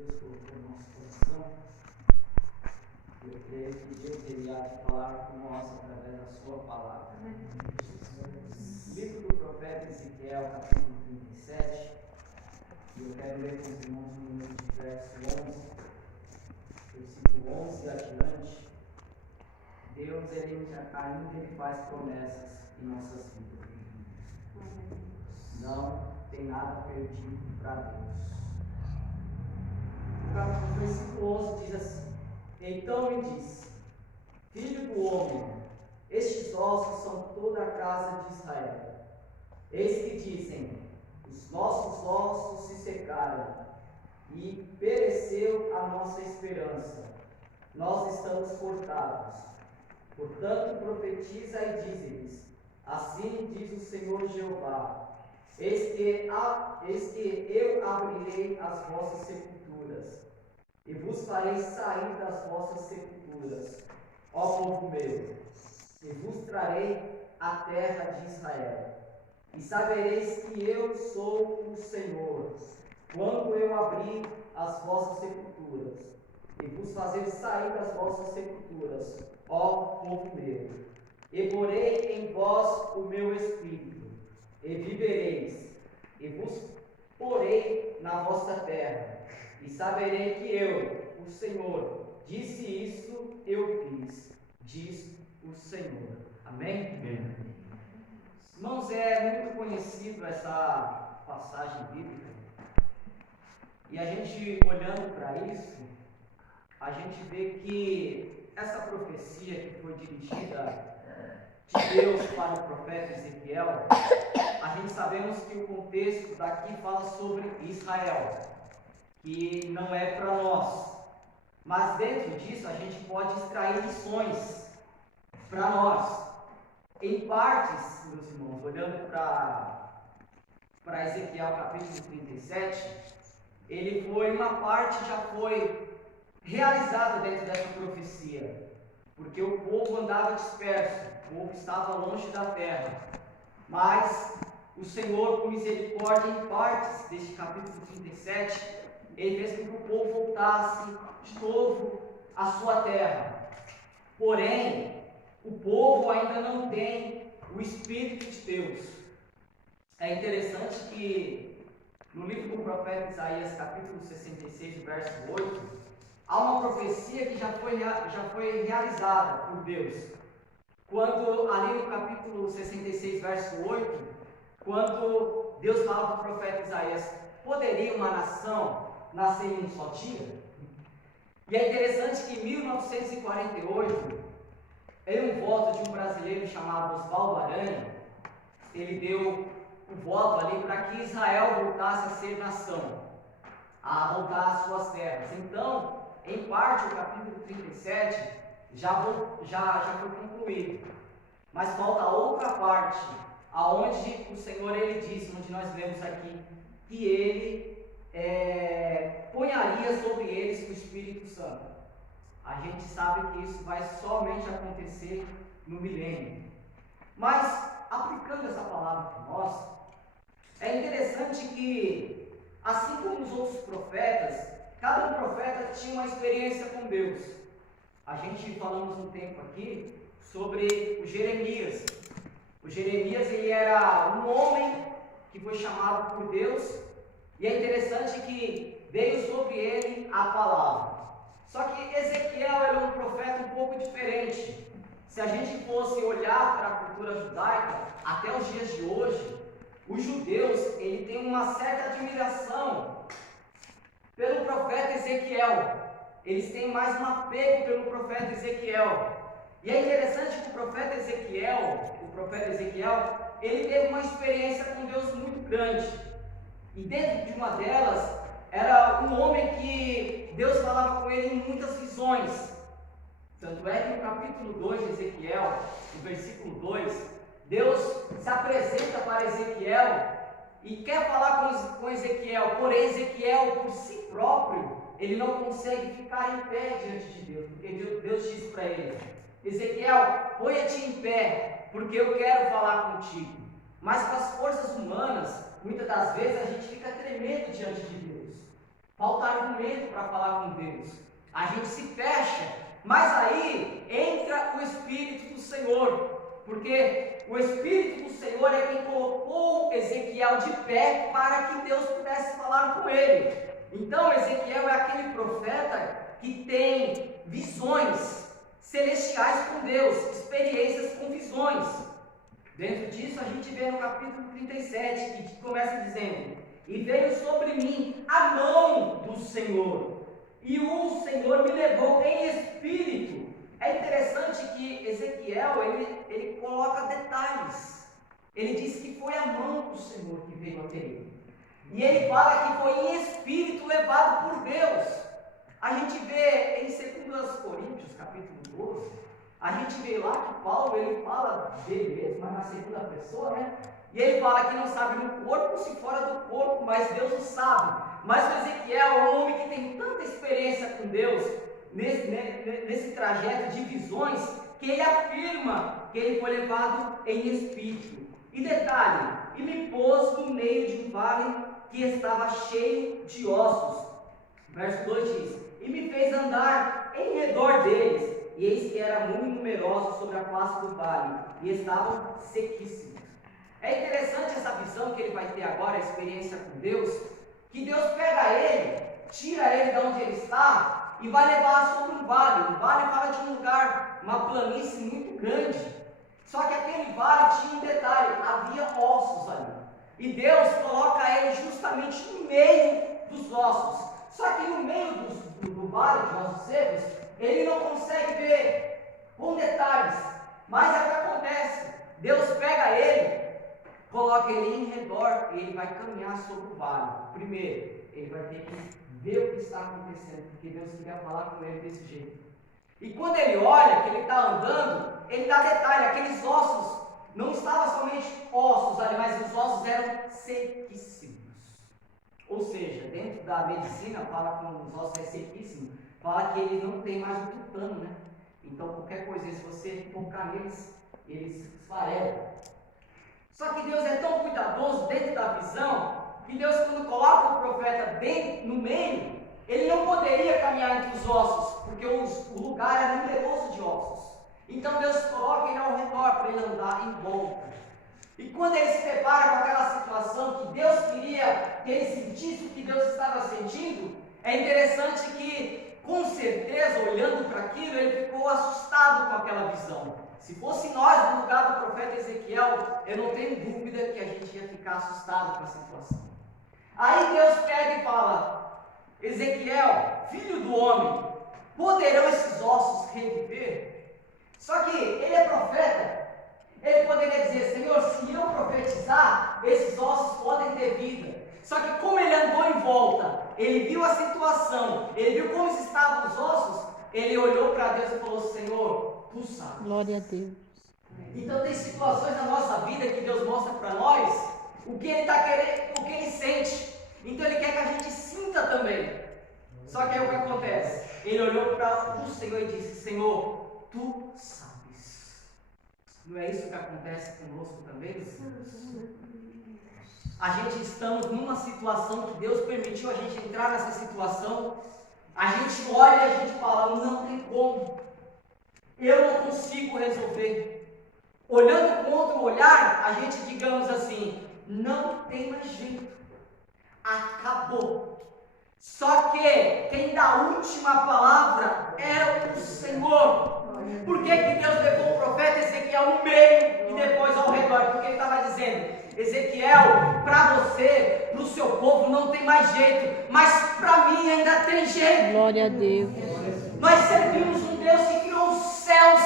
Deus colocou no nosso coração. Eu creio que Deus irá falar com nós através da sua palavra. Livro do profeta Ezequiel, capítulo 37, e eu quero ler com os irmãos no número de verso 11, versículo 11 adiante. Deus ainda faz promessas em nossas vidas. Não tem nada perdido para Deus. O versículo 11 diz assim: Então me disse, filho do homem, estes ossos são toda a casa de Israel. Eis que dizem, os nossos ossos se secaram, e pereceu a nossa esperança. Nós estamos cortados. Portanto, profetiza e dize-lhes, assim diz o Senhor Jeová, eis que eu abrirei as vossas sepulturas, e vos farei sair das vossas sepulturas, ó povo meu, e vos trarei a terra de Israel. E sabereis que eu sou o Senhor, quando eu abrir as vossas sepulturas, e vos fazer sair das vossas sepulturas, ó povo meu. E porei em vós o meu espírito, e vivereis, e vos porei na vossa terra, e saberei que eu, o Senhor, disse isso, eu fiz, diz o Senhor. Amém? Amém. Irmãos, é muito conhecido essa passagem bíblica, e a gente olhando para isso, a gente vê que essa profecia que foi dirigida de Deus para o profeta Ezequiel, a gente sabemos que o contexto daqui fala sobre Israel, que não é para nós, mas dentro disso a gente pode extrair lições para nós. Em partes, meus irmãos, olhando para Ezequiel capítulo 37, uma parte já foi realizada dentro dessa profecia, porque o povo andava disperso, o povo estava longe da terra, mas o Senhor, com misericórdia, em partes deste capítulo 37, ele fez com que o povo voltasse de novo à sua terra. Porém, o povo ainda não tem o Espírito de Deus. É interessante que no livro do profeta Isaías, capítulo 66, verso 8, há uma profecia que já foi realizada por Deus. Quando, ali no capítulo 66, verso 8, quando Deus fala para o profeta Isaías, poderia uma nação nascer em um só dia? E é interessante que em 1948, em um voto de um brasileiro chamado Osvaldo Aranha, ele deu o voto ali para que Israel voltasse a ser nação, a voltar às suas terras. Então, em parte, o capítulo 37 já foi concluído, mas falta outra parte, aonde o Senhor ele disse, onde nós lemos aqui, que ele ponharia sobre eles o Espírito Santo. A gente sabe que isso vai somente acontecer no milênio. Mas, aplicando essa palavra para nós, é interessante que, assim como os outros profetas, cada um profeta tinha uma experiência com Deus. A gente falamos um tempo aqui sobre o Jeremias. O Jeremias, ele era um homem que foi chamado por Deus, e é interessante que veio sobre ele a palavra. Só que Ezequiel era um profeta um pouco diferente. Se a gente fosse olhar para a cultura judaica, até os dias de hoje, os judeus, ele tem uma certa admiração pelo profeta Ezequiel. Eles têm mais um apego pelo profeta Ezequiel. E é interessante que o profeta Ezequiel, ele teve uma experiência com Deus muito grande. E dentro de uma delas, era um homem que Deus falava com ele em muitas visões. Tanto é que no capítulo 2 de Ezequiel, no versículo 2, Deus se apresenta para Ezequiel e quer falar com Ezequiel, porém Ezequiel por si próprio, ele não consegue ficar em pé diante de Deus, porque Deus diz para ele, Ezequiel, ponha-te em pé, porque eu quero falar contigo. Mas com as forças humanas, muitas das vezes a gente fica tremendo diante de Deus. falta argumento para falar com Deus, a gente se fecha, mas aí entra o Espírito do Senhor, porque o Espírito do Senhor é quem colocou Ezequiel de pé para que Deus pudesse falar com ele. Então Ezequiel é aquele profeta que tem visões celestiais com Deus, experiências com visões. Dentro disso a gente vê no capítulo 37, que começa dizendo: e veio sobre mim a mão do Senhor, e o Senhor me levou em espírito. É interessante que Ezequiel, ele coloca detalhes. Ele diz que foi a mão do Senhor que veio até ele. E ele fala que foi em espírito levado por Deus. A gente vê em 2 Coríntios, capítulo 12, a gente vê lá que Paulo, ele fala dele mesmo, mas na segunda pessoa, né? E ele fala que não sabe no corpo se fora do corpo, mas Deus o sabe. Mas o Ezequiel é um homem que tem tanta experiência com Deus, nesse trajeto de visões, que ele afirma que ele foi levado em espírito. E detalhe, e me pôs no meio de um vale que estava cheio de ossos. Verso 2 diz: e me fez andar em redor deles, e eis que eram muito numerosos sobre a face do vale, e estavam sequíssimos. É interessante essa visão que ele vai ter agora, a experiência com Deus, que Deus pega ele, tira ele de onde ele está, e vai levar sobre um vale. O vale fala de um lugar, uma planície muito grande. Só que aquele vale tinha um detalhe, havia ossos ali. E Deus coloca ele justamente no meio dos ossos. Só que no meio do vale de ossos secos, ele não consegue ver com detalhes. Mas é o que acontece. Deus pega ele, coloca ele em redor e ele vai caminhar sobre o vale. Primeiro, ele vai ter que ver o que está acontecendo, porque Deus queria falar com ele desse jeito. E quando ele olha que ele está andando, ele dá detalhe, aqueles ossos, não estavam somente ossos ali, mas os ossos eram sequíssimos. Ou seja, dentro da medicina, fala que os ossos é sequíssimo, fala que eles não têm mais o tutano, né? Então qualquer coisa, se você tocar neles, eles esfarelam. Só que Deus é tão cuidadoso dentro da visão, que Deus, quando coloca o profeta bem no meio, ele não poderia caminhar entre os ossos, porque o lugar era numeroso de ossos. Então Deus coloca ele ao redor para ele andar em volta. E quando ele se depara com aquela situação que Deus queria que ele sentisse o que Deus estava sentindo, é interessante que, com certeza, olhando para aquilo, ele ficou assustado com aquela visão. Se fosse nós no lugar do profeta Ezequiel, eu não tenho dúvida que a gente ia ficar assustado com a situação. Aí Deus pega e fala: Ezequiel, filho do homem, poderão esses ossos reviver? Só que ele é profeta, ele poderia dizer: Senhor, se eu profetizar, esses ossos podem ter vida. Só que como ele andou em volta, ele viu a situação, ele viu como estavam os ossos, ele olhou para Deus e falou: Senhor, Tu sabes. Glória a Deus. Então tem situações na nossa vida que Deus mostra para nós o que Ele está querendo, o que Ele sente. Então Ele quer que a gente sinta também. Só que aí o que acontece? Ele olhou para o Senhor e disse: Senhor, Tu sabes. Não é isso que acontece conosco também, Senhor? A gente estamos numa situação que Deus permitiu a gente entrar nessa situação. A gente olha e a gente fala: não tem como. Eu não consigo resolver. Olhando com outro olhar, a gente, digamos assim, não tem mais jeito. Acabou. Só que quem dá a última palavra é o Senhor. Por que Deus levou o profeta Ezequiel no meio e depois ao redor? Porque ele estava dizendo: Ezequiel, para você, para o seu povo não tem mais jeito, mas para mim ainda tem jeito. Glória a Deus. Nós servimos um Deus que criou os céus